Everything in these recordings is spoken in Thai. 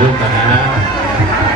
รูปกันนะ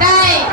对